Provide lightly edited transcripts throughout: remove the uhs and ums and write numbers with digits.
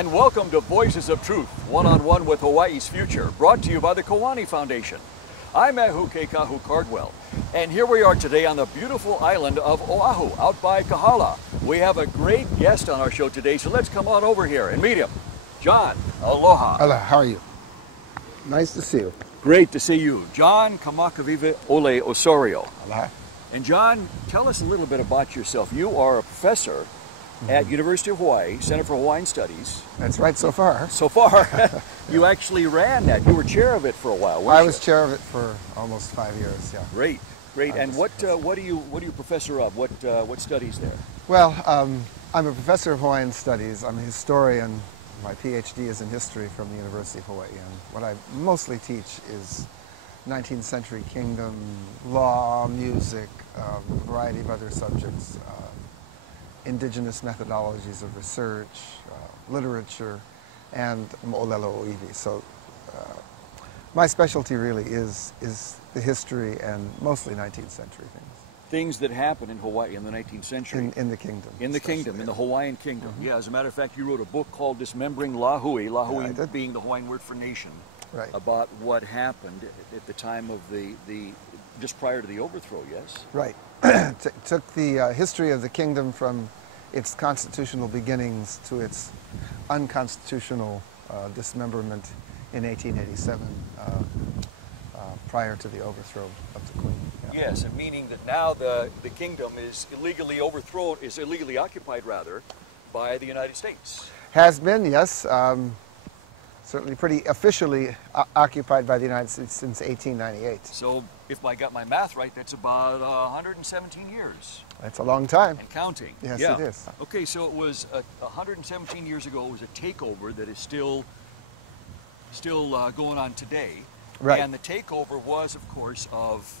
and welcome to Voices of Truth, one-on-one with Hawaii's future, brought to you by the Kiwani Foundation. I'm Ahu Keikahu Cardwell, and here we are today on the beautiful island of Oahu, out by Kahala. We have a great guest on our show today, so let's come on over here and meet him. John, aloha. Hello, how are you? Nice to see you. Great to see you. John Kamakavive Ole Osorio. Aloha. And John, tell us a little bit about yourself. You are a professor at University of Hawaii, Center for Hawaiian Studies. That's right, so far. So far, you actually ran that. You were chair of it for a while, weren't I you? was chair of it for almost 5 years, yeah. Great, great. And what are you professor of? What studies there? Well, I'm a professor of Hawaiian Studies. I'm a historian. My PhD is in history from the University of Hawaii. And what I mostly teach is 19th century kingdom, law, music, a variety of other subjects, indigenous methodologies of research, literature, and mo'olelo oiwi. So my specialty really is the history and mostly 19th century things. Things that happened in Hawaii in the 19th century. In the kingdom. In the kingdom, in the Hawaiian kingdom. Yeah, as a matter of fact, you wrote a book called Dismembering Lahui, Yeah, being the Hawaiian word for nation, right. about what happened at the time of the just prior to the overthrow, yes? Right. Took the history of the kingdom from its constitutional beginnings to its unconstitutional dismemberment in 1887, prior to the overthrow of the Queen. Yeah. Yes, and meaning that now the kingdom is illegally overthrown, is illegally occupied rather, by the United States. Has been, yes. Certainly pretty officially occupied by the United States since 1898. So if I got my math right, that's about 117 years. That's a long time. And counting. Yes, yeah. it is. Okay, so it was 117 years ago, it was a takeover that is still going on today. Right. And the takeover was, of course, of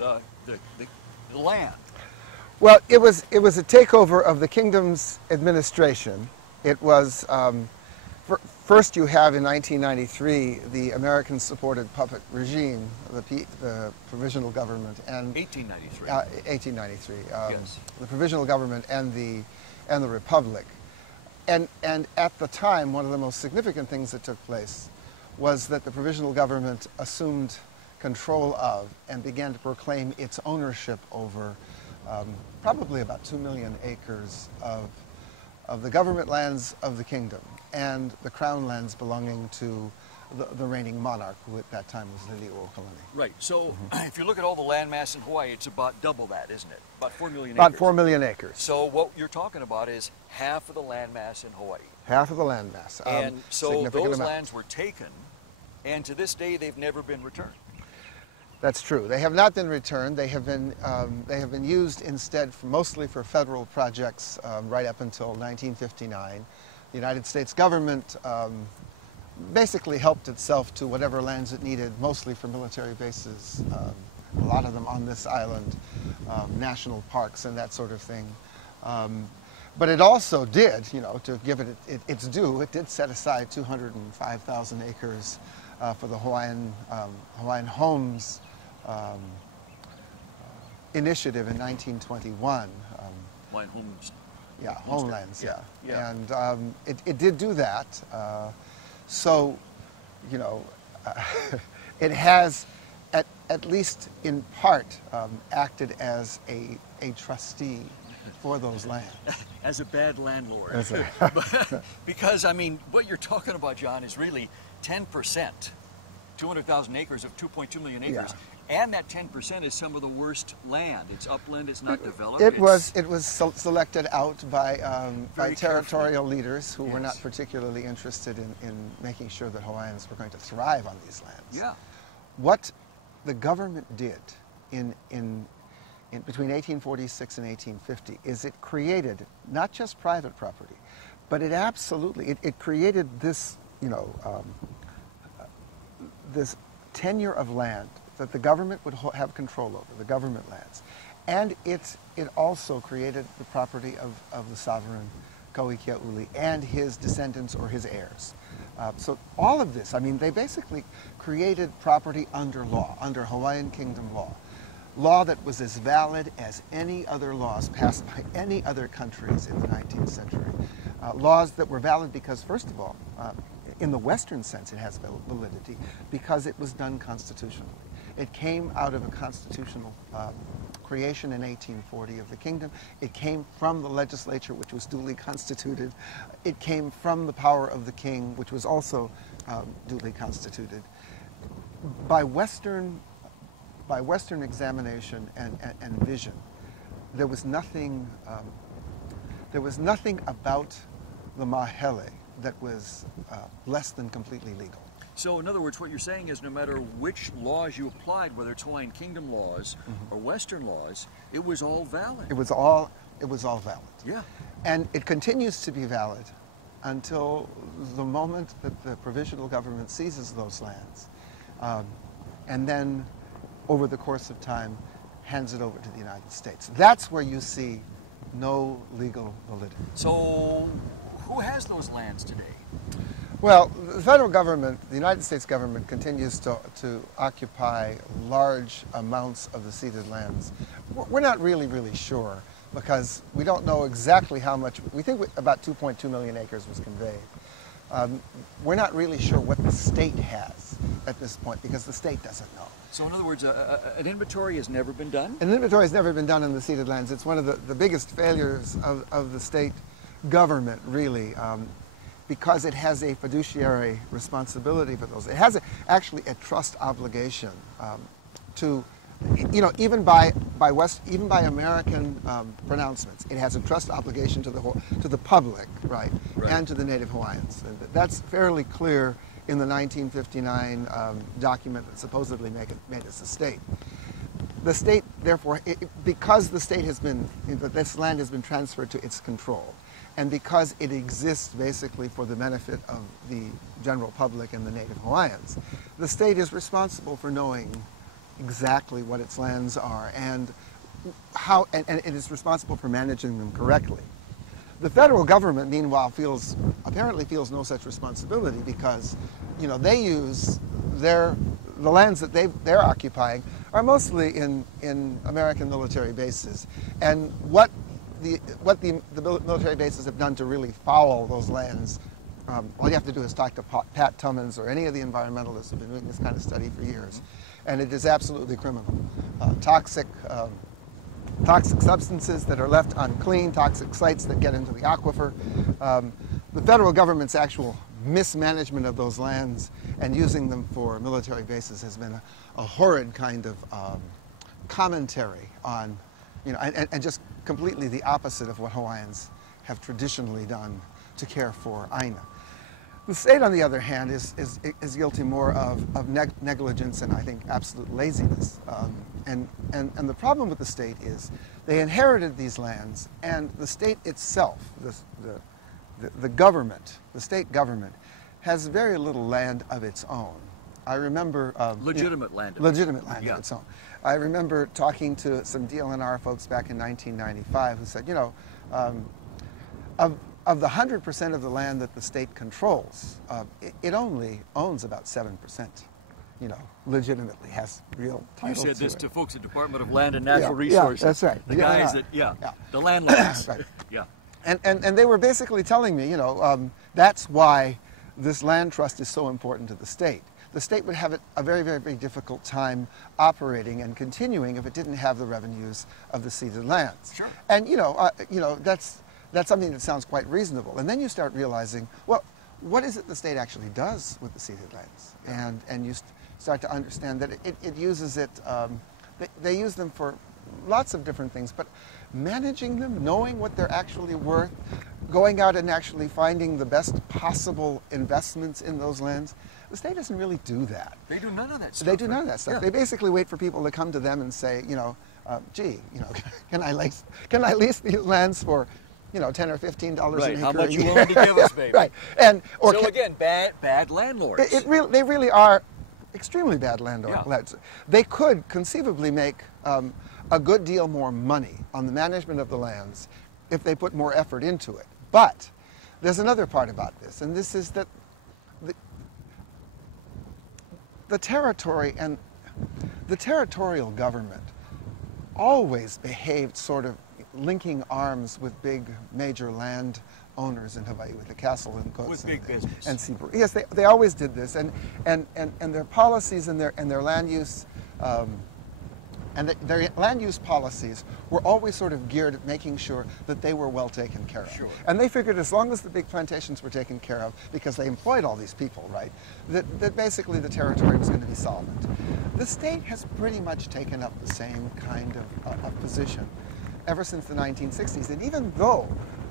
the land. Well, it was a takeover of the kingdom's administration. It was, first you have in 1993 the American-supported puppet regime, the provisional government, and 1893. 1893. Yes. The provisional government and the republic, and at the time, one of the most significant things that took place was that the provisional government assumed control of and began to proclaim its ownership over probably about 2 million acres of the government lands of the kingdom and the crown lands belonging to the reigning monarch, who at that time was Liliuokalani. Right. So if you look at all the landmass in Hawaii, it's about double that, isn't it? About 4 million acres. About 4 million acres. So what you're talking about is half of the landmass in Hawaii. Half of the landmass. And so those lands were taken, and to this day they've never been returned. That's true. They have not been returned. They have been used instead mostly for federal projects right up until 1959. The United States government basically helped itself to whatever lands it needed, mostly for military bases, a lot of them on this island, national parks and that sort of thing. But it also did, to give it its due, it did set aside 205,000 acres for the Hawaiian Homes initiative in 1921. Hawaiian Homes. Yeah, homelands, yeah. Yeah. And it did do that. So, it has, at least in part, acted as a trustee for those lands. As a bad landlord. But, because, I mean, what you're talking about, John, is really 10%, 200,000 acres of 2.2 million acres. Yeah. And that 10% is some of the worst land. It's upland, it's not developed. It was selected out by territorial leaders who were not Yes. particularly interested in making sure that Hawaiians were going to thrive on these lands. Yeah. What the government did in between 1846 and 1850 is it created not just private property, but it absolutely it created this this tenure of land that the government would have control over, the government lands. And it also created the property of the sovereign Kauikeauli and his descendants or his heirs. So all of this, I mean, they basically created property under law, under Hawaiian Kingdom law that was as valid as any other laws passed by any other countries in the 19th century. laws that were valid because, first of all, in the Western sense, it has validity because it was done constitutionally. It came out of a constitutional creation in 1840 of the kingdom. It came from the legislature, which was duly constituted. It came from the power of the king, which was also duly constituted. By Western examination and vision, there was nothing about the Mahele that was less than completely legal. So in other words, what you're saying is no matter which laws you applied, whether it's Hawaiian Kingdom laws or Western laws, it was all valid. It was all valid. Yeah. And it continues to be valid until the moment that the provisional government seizes those lands, and then over the course of time hands it over to the United States. That's where you see no legal validity. So who has those lands today? Well, the federal government, the United States government, continues to occupy large amounts of the ceded lands. We're not really sure because we don't know exactly how much. We think about 2.2 million acres was conveyed. We're not really sure what the state has at this point because the state doesn't know. So in other words, an inventory has never been done? An inventory has never been done in the ceded lands. It's one of the biggest failures of the state government, really. Because it has a fiduciary responsibility for those. It has actually a trust obligation to, even by American pronouncements, it has a trust obligation to the public, right, and to the Native Hawaiians. And that's fairly clear in the 1959 document that supposedly made us a state. The state, therefore, because the state has been, this land has been transferred to its control, and because it exists basically for the benefit of the general public and the Native Hawaiians, the state is responsible for knowing exactly what its lands are and how, and it is responsible for managing them correctly. The federal government, meanwhile, apparently feels no such responsibility because, they use the lands that they're occupying are mostly in American military bases, and what the military bases have done to really foul those lands, all you have to do is talk to Pat Tummins or any of the environmentalists who've been doing this kind of study for years, and it is absolutely criminal. Toxic substances that are left unclean, toxic sites that get into the aquifer. The federal government's actual mismanagement of those lands and using them for military bases has been a horrid kind of commentary on, and just completely the opposite of what Hawaiians have traditionally done to care for Aina. The state, on the other hand, is guilty more of negligence and, I think, absolute laziness. And the problem with the state is they inherited these lands, and the state itself, the government, the state government, has very little land of its own. I remember... legitimate land. Legitimate land of its own. I remember talking to some DLNR folks back in 1995 who said, of the 100% of the land that the state controls, it only owns about 7%, legitimately has real title to it. You said this to folks at Department of Land and Natural Resources. Yeah, that's right. The guys the landlords. Right. Yeah. And they were basically telling me, that's why this land trust is so important to the state. The state would have a very difficult time operating and continuing if it didn't have the revenues of the ceded lands. Sure. And that's something that sounds quite reasonable. And then you start realizing, well, what is it the state actually does with the ceded lands? And you start to understand that it uses it. They use them for lots of different things, but managing them, knowing what they're actually worth, going out and actually finding the best possible investments in those lands. The state doesn't really do that. They do none of that stuff. They do none of that stuff. Yeah. They basically wait for people to come to them and say, gee, can I lease these lands for, $10 or $15 an acre? How much you willing to give us, baby? Right. So again, bad landlords. They really are extremely bad landlords. Yeah. They could conceivably make a good deal more money on the management of the lands if they put more effort into it. But there's another part about this, and this is that the territory and the territorial government always behaved sort of linking arms with big major land owners in Hawaii with the castle and coats With big business. and seaport. Yes, they always did this, and their policies and their land use. Their land use policies were always sort of geared at making sure that they were well taken care of. Sure. And they figured as long as the big plantations were taken care of, because they employed all these people, right, that basically the territory was going to be solvent. The state has pretty much taken up the same kind of position ever since the 1960s. And even though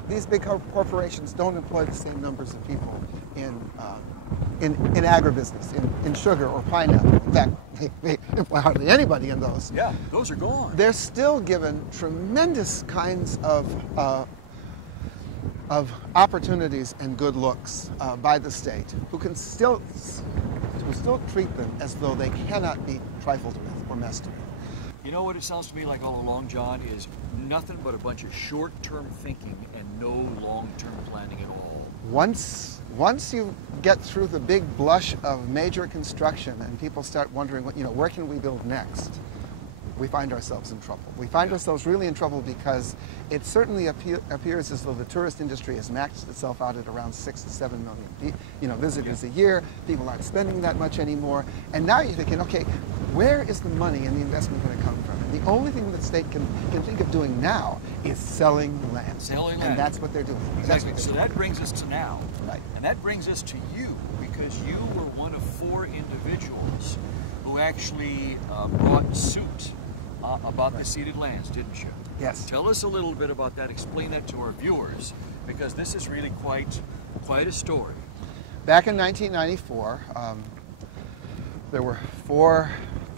these big corporations don't employ the same numbers of people in agribusiness, in sugar or pineapple. In fact, they employ hardly anybody in those. Yeah, those are gone. They're still given tremendous kinds of opportunities and good looks by the state, who still treat them as though they cannot be trifled with or messed with. You know what it sounds to me like all along, John, is nothing but a bunch of short-term thinking and no long-term planning at all. Once you get through the big blush of major construction and people start wondering, where can we build next? We find ourselves in trouble. We find ourselves really in trouble because it certainly appears as though the tourist industry has maxed itself out at around 6 to 7 million visitors a year. People aren't spending that much anymore. And now you're thinking, okay, where is the money and the investment going to come from? And the only thing the state can think of doing now is selling land. Selling land. And that's what they're doing. Exactly. So that brings us to now. Right. And that brings us to you, because you were one of 4 individuals who actually brought suit about the ceded lands, didn't you? Yes. Tell us a little bit about that. Explain that to our viewers, because this is really quite a story. Back in 1994, there were four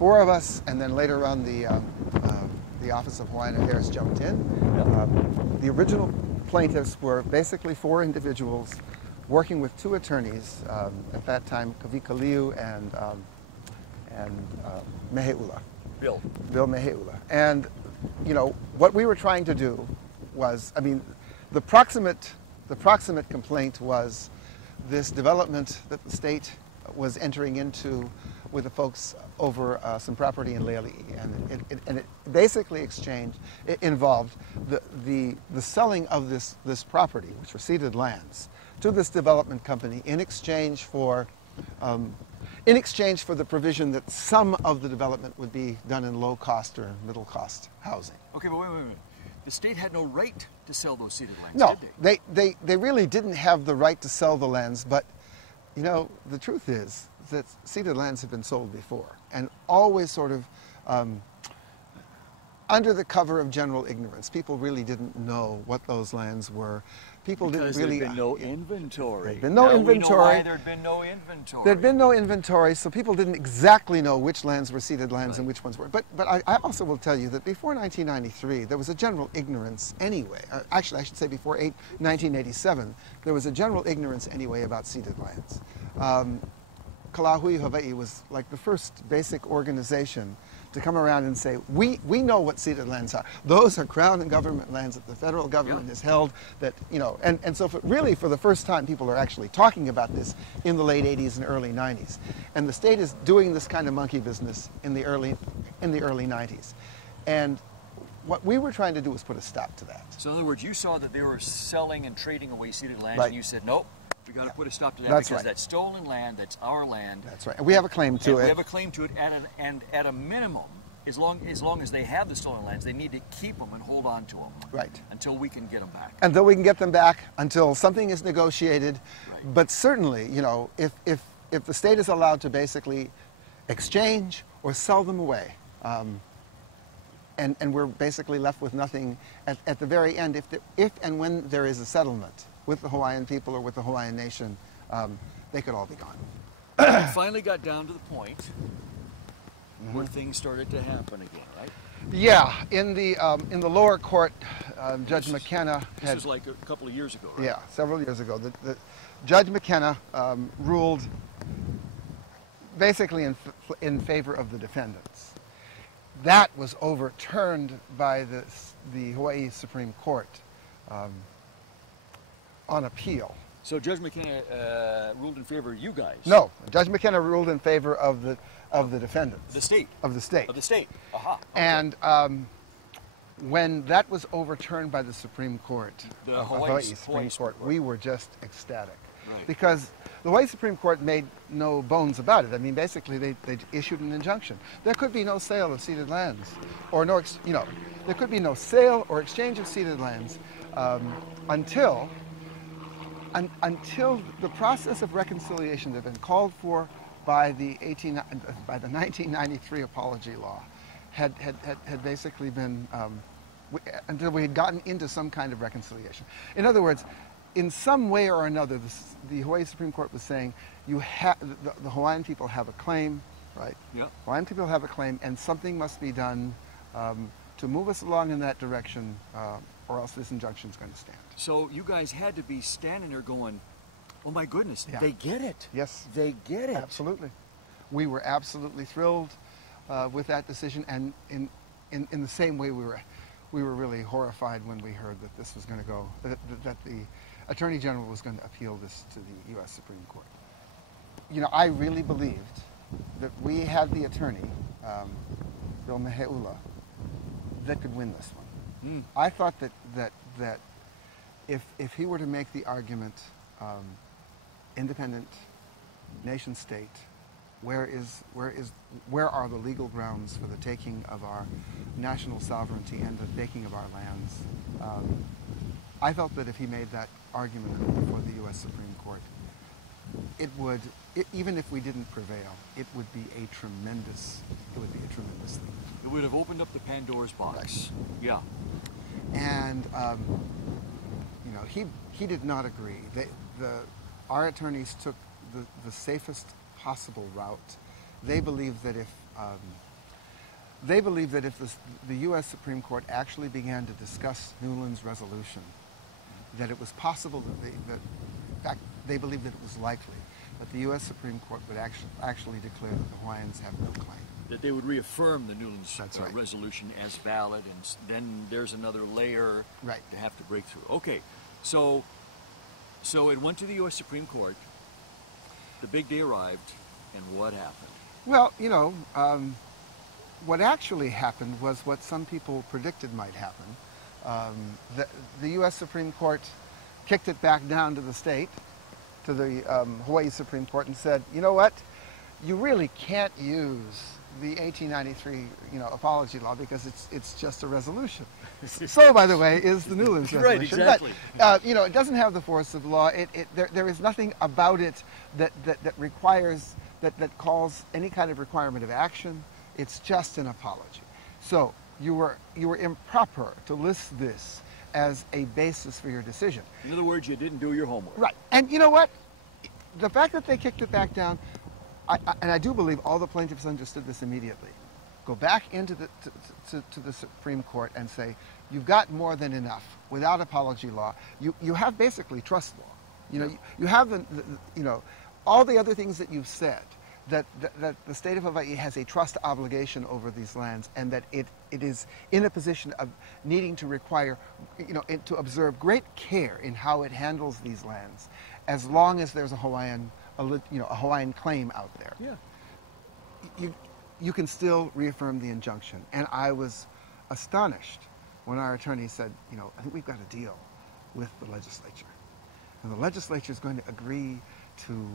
of us, and then later on the Office of Hawaiian Affairs jumped in. Yep. The original plaintiffs were basically 4 individuals working with 2 attorneys at that time, Kavika Liu and Meheula. Bill Meheula. And, what we were trying to do was, the proximate complaint was this development that the state was entering into with the folks over some property in Leali'i. And it basically involved the selling of this property, which were ceded lands, to this development company in exchange for the provision that some of the development would be done in low-cost or middle-cost housing. Okay, but wait. The state had no right to sell those ceded lands, no, did they? They really didn't have the right to sell the lands, but, the truth is that ceded lands have been sold before, and always sort of under the cover of general ignorance. People really didn't know what those lands were. People because didn't really. There'd been no inventory. There'd been no inventory. We know why there'd been no inventory. There'd been no inventory, so people didn't exactly know which lands were ceded lands and which ones weren't. But I also will tell you that before 1993, there was a general ignorance anyway. Actually, I should say before 1987, there was a general ignorance anyway about ceded lands. Kalahui Hawaii was like the first basic organization to come around and say, we know what ceded lands are. Those are Crown and government lands that the federal government has held, that, and so really for the first time people are actually talking about this in the late 80s and early 90s. And the state is doing this kind of monkey business in the early 90s. And what we were trying to do was put a stop to that. So in other words, you saw that they were selling and trading away ceded lands, Right. and you said, nope, we got to put a stop to that. That's because right. that's stolen land, that's our land. That's right. And we have a claim to it. We have a claim to it, and at a minimum, as long as they have the stolen lands, they need to keep them and hold on to them. Right. Until we can get them back. Until we can get them back, until something is negotiated. Right. But certainly, if the state is allowed to basically exchange or sell them away, and we're basically left with nothing at the very end, if and when there is a settlement with the Hawaiian people or with the Hawaiian nation, they could all be gone. It finally got down to the point where things started to happen again, right? Yeah, in the lower court, Judge McKenna This was like a couple of years ago, right? Yeah, several years ago. The Judge McKenna ruled basically in favor of the defendants. That was overturned by the Hawaii Supreme Court on appeal. So Judge McKenna ruled in favor of you guys? No, Judge McKenna ruled in favor of the defendants. The state? Of the state. Of the state. Aha. Okay. And When that was overturned by the Supreme Court, The Hawaii Hawaii Supreme Supreme Court, Court. we were just ecstatic. Right. Because the Hawaii Supreme Court made no bones about it. I mean, basically, they issued an injunction. There could be no sale of ceded lands, or no, there could be no sale or exchange of ceded lands until the process of reconciliation that had been called for by the 1993 apology law had basically been until we had gotten into some kind of reconciliation. In other words, in some way or another, the Hawaii Supreme Court was saying the Hawaiian people have a claim, right? Yeah. Hawaiian people have a claim, and something must be done to move us along in that direction, or else this injunction is going to stand. So you guys had to be standing there going, oh my goodness, Yeah. they get it. Yes. They get it. Absolutely. We were absolutely thrilled with that decision, and in the same way we were really horrified when we heard that this was going to go, that the Attorney General was going to appeal this to the U.S. Supreme Court. You know, I really believed that we had the attorney, Bill Meheula, that could win this one. I thought that if he were to make the argument, independent nation state, where are the legal grounds for the taking of our national sovereignty and the taking of our lands? I felt that if he made that argument before the U.S. Supreme Court, even if we didn't prevail, it would be a tremendous thing. It would have opened up the Pandora's box. Right. Yeah. And you know, he did not agree. Our attorneys took the safest possible route. They believed that if the U.S. Supreme Court actually began to discuss Newland's resolution, that it was possible that in fact, they believed that it was likely that the U.S. Supreme Court would actually declare that the Hawaiians have no claim. That they would reaffirm the Newland's That's right. resolution as valid, and then there's another layer Right. to have to break through. Okay, so it went to the U.S. Supreme Court. The big day arrived, and what happened? Well, you know, what actually happened was what some people predicted might happen. The U.S. Supreme Court kicked it back down to the state, to the Hawaii Supreme Court, and said, you know what, you really can't use the 1893, apology law because it's just a resolution. So, by the way, is the Newlands resolution. Right, exactly. But, it doesn't have the force of law. There is nothing about it that requires, that calls any kind of requirement of action. It's just an apology. So, you were improper to list this as a basis for your decision. In other words, you didn't do your homework. Right. And you know what? The fact that they kicked it back down, and I do believe all the plaintiffs understood this immediately. Go back into to the Supreme Court and say, you've got more than enough. Without apology law, you have basically trust law. You have all the other things that you've said, that the state of Hawaii has a trust obligation over these lands, and that it is in a position of needing to require, to observe great care in how it handles these lands, as long as there's a Hawaiian claim out there. Yeah. You can still reaffirm the injunction. And I was astonished when our attorney said, I think we've got a deal with the legislature. And the legislature is going to agree to,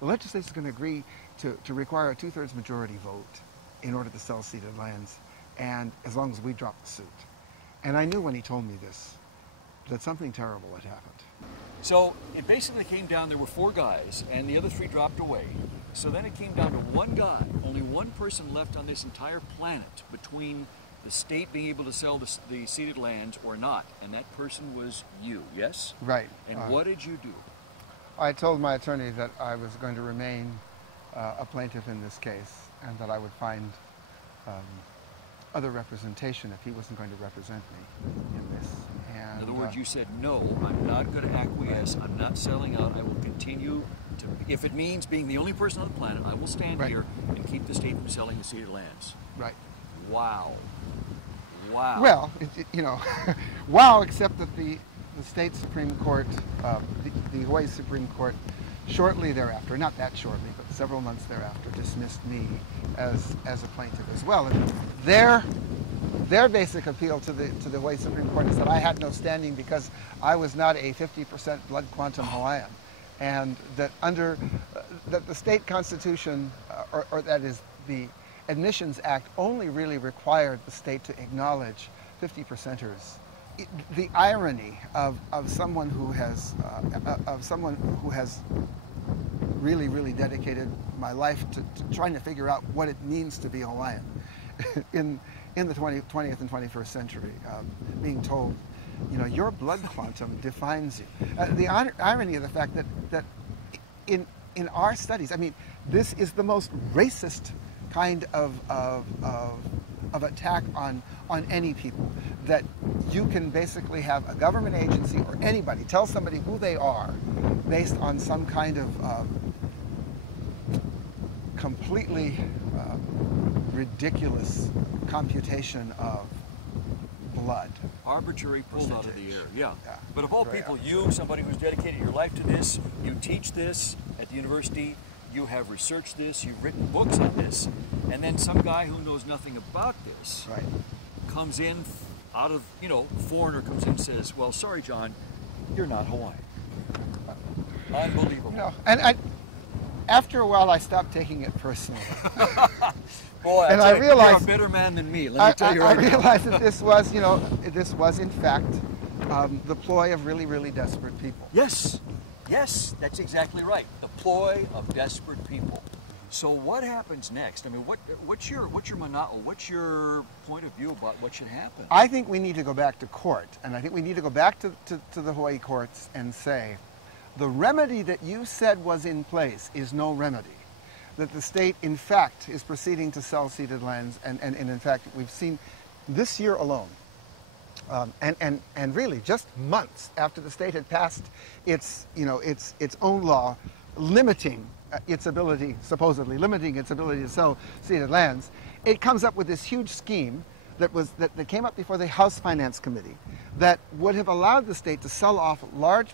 the legislature is going to agree to require a 2/3 majority vote in order to sell ceded lands, and as long as we drop the suit. And I knew when he told me this that something terrible had happened. So it basically came down, there were 4 guys, and the other 3 dropped away. So then it came down to one guy, only one person left on this entire planet between the state being able to sell the ceded lands or not, and that person was you, yes? Right. And what did you do? I told my attorney that I was going to remain a plaintiff in this case, and that I would find other representation if he wasn't going to represent me in this. And, in other words, you said, no, I'm not going to acquiesce, I'm not selling out, I will continue to, if it means being the only person on the planet, I will stand Right. here and keep the state from selling the ceded lands. Right. Wow. Wow. Well, wow, except that the state Supreme Court, the Hawaii Supreme Court, shortly thereafter, not that shortly, but several months thereafter, dismissed me as a plaintiff as well. And their basic appeal to the Hawaii Supreme Court is that I had no standing because I was not a 50% blood quantum Hawaiian, and that under that the state constitution, or that is the Admissions Act, only really required the state to acknowledge 50%ers. The irony of someone who has really dedicated my life to trying to figure out what it means to be Hawaiian in the 20th and 21st century, being told, you know, your blood quantum defines you. The irony of the fact that in our studies, I mean, this is the most racist kind of attack on any people, that you can basically have a government agency or anybody tell somebody who they are based on some kind of completely ridiculous computation of blood. Arbitrary pulled out of the air, yeah. Yeah. But of all people, you, somebody who's dedicated your life to this, you teach this at the university, you have researched this, you've written books on this, and then some guy who knows nothing about this comes in out of, you know, foreigner comes in and says, well, sorry, John, you're not Hawaiian. Unbelievable. You know, and after a while, I stopped taking it personally. Boy, and I realized you're a better man than me. Let me tell you right I realized that this was, you know, this was in fact the ploy of really desperate people. Yes, yes, that's exactly right. The ploy of desperate people. So what happens next? I mean, what's your mana'o? What's your point of view about what should happen? I think we need to go back to court, and I think we need to go back to the Hawaii courts and say, the remedy that you said was in place is no remedy. That the state, in fact, is proceeding to sell ceded lands, and in fact, we've seen this year alone, and really just months after the state had passed its own law limiting its ability, supposedly limiting its ability to sell ceded lands, it comes up with this huge scheme that came up before the House Finance Committee that would have allowed the state to sell off large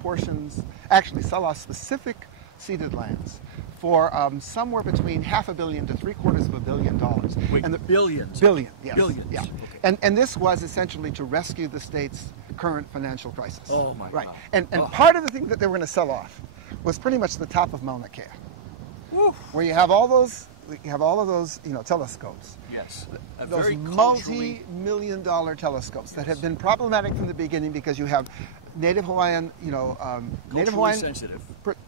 portions, actually sell off specific ceded lands for somewhere between $500 million to $750 million. Wait, and the billions? Billion, yes. Billions, yeah. Okay. And this was essentially to rescue the state's current financial crisis. Oh my right. God. And part of the thing that they were going to sell off was pretty much the top of Mauna Kea, where you have all of those, you know, telescopes. Yes. Those multi-million-dollar telescopes that have been problematic from the beginning because you have Native Hawaiian, you know, Native Hawaiian sensitive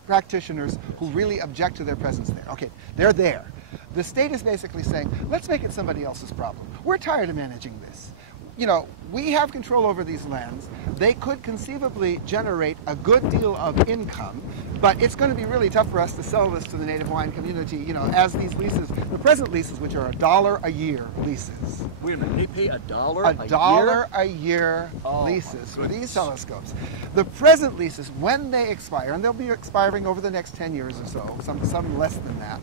practitioners who really object to their presence there. Okay, they're there. The state is basically saying, let's make it somebody else's problem. We're tired of managing this. You know, we have control over these lands. They could conceivably generate a good deal of income, but it's going to be really tough for us to sell this to the Native Hawaiian community, you know, as these leases, the present leases, which are $1 a year leases. Wait a minute, they pay $1 a year leases for these telescopes. The present leases, when they expire, and they'll be expiring over the next 10 years or so, some less than that,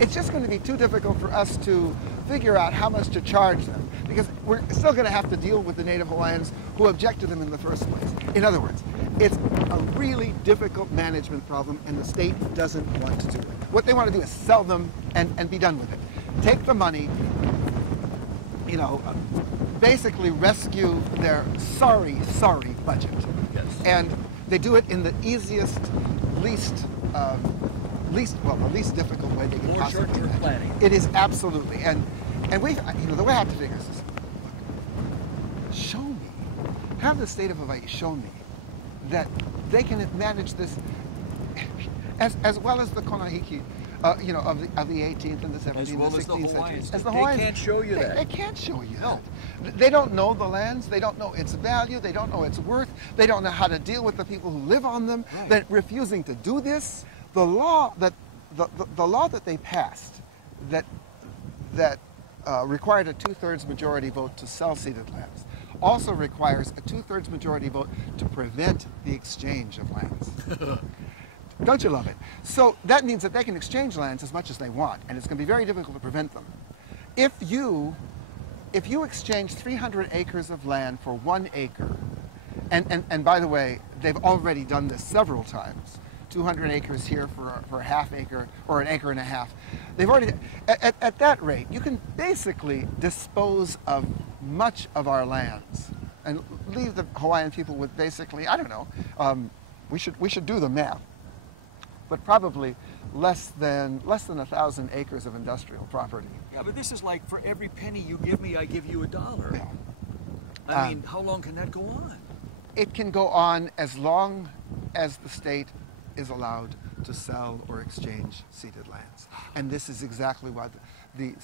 it's just going to be too difficult for us to figure out how much to charge them, because we're still going to have to deal with the Native Hawaiians who object to them in the first place. In other words, it's a really difficult management problem, and the state doesn't want to do it. What they want to do is sell them and be done with it. Take the money, you know, basically rescue their sorry budget. Yes. And they do it in the easiest, least difficult way they can More possibly short-term imagine. planning. It is absolutely, and we, you know, the way I have to figure this is, show me, have the state of Hawaii show me that they can manage this as well as the Konahiki, you know, of the 18th and the 17th as well and the as the 16th Hawaiians. centuries. They can't show you that. They can't show you No. that. They don't know the lands. They don't know its value. They don't know its worth. They don't know how to deal with the people who live on them. Right. They're refusing to do this. The law that the law that they passed that required a 2/3 majority vote to sell ceded lands also requires a 2/3 majority vote to prevent the exchange of lands. Don't you love it? So that means that they can exchange lands as much as they want, and it's going to be very difficult to prevent them. If you exchange 300 acres of land for 1 acre, and by the way, they've already done this several times, 200 acres here for a half acre or an acre and a half. They've already, at that rate, you can basically dispose of much of our lands and leave the Hawaiian people with basically, I don't know, we should do the math, but probably less than 1,000 acres of industrial property. Yeah, but this is like for every penny you give me, I give you $1. Yeah. I mean, how long can that go on? It can go on as long as the state is allowed to sell or exchange ceded lands. And this is exactly why the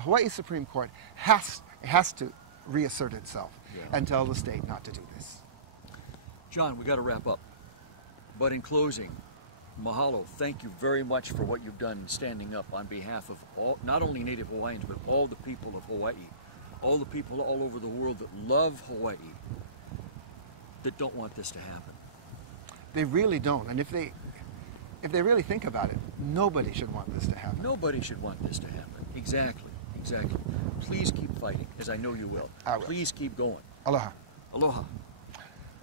Hawaii Supreme Court has to reassert itself and tell the state not to do this. John, we got to wrap up. But in closing, mahalo, thank you very much for what you've done standing up on behalf of all, not only Native Hawaiians, but all the people of Hawaii, all the people all over the world that love Hawaii, that don't want this to happen. They really don't. And if they really think about it, nobody should want this to happen. Nobody should want this to happen. Exactly, exactly. Please keep fighting, as I know you will. I will. Please keep going. Aloha. Aloha.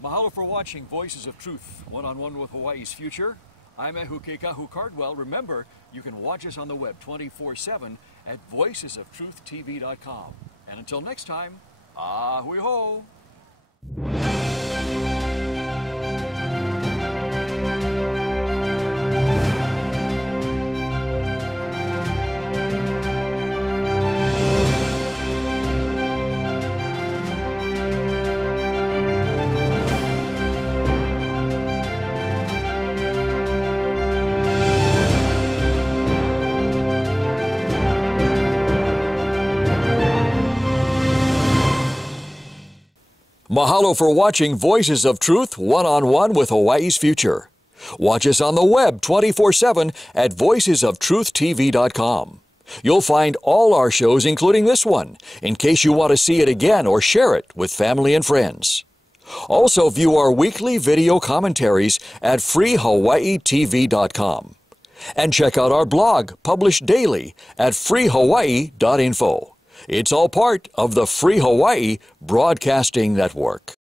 Mahalo for watching Voices of Truth, one-on-one with Hawaii's future. I'm Ehukekahu Cardwell. Remember, you can watch us on the web 24/7 at voicesoftruth.tv.com. And until next time, ahui ho! Mahalo for watching Voices of Truth, one-on-one with Hawaii's future. Watch us on the web 24/7 at voicesoftruth.tv.com. You'll find all our shows, including this one, in case you want to see it again or share it with family and friends. Also view our weekly video commentaries at freehawaiitv.com. And check out our blog, published daily, at freehawaii.info. It's all part of the Free Hawaii Broadcasting Network.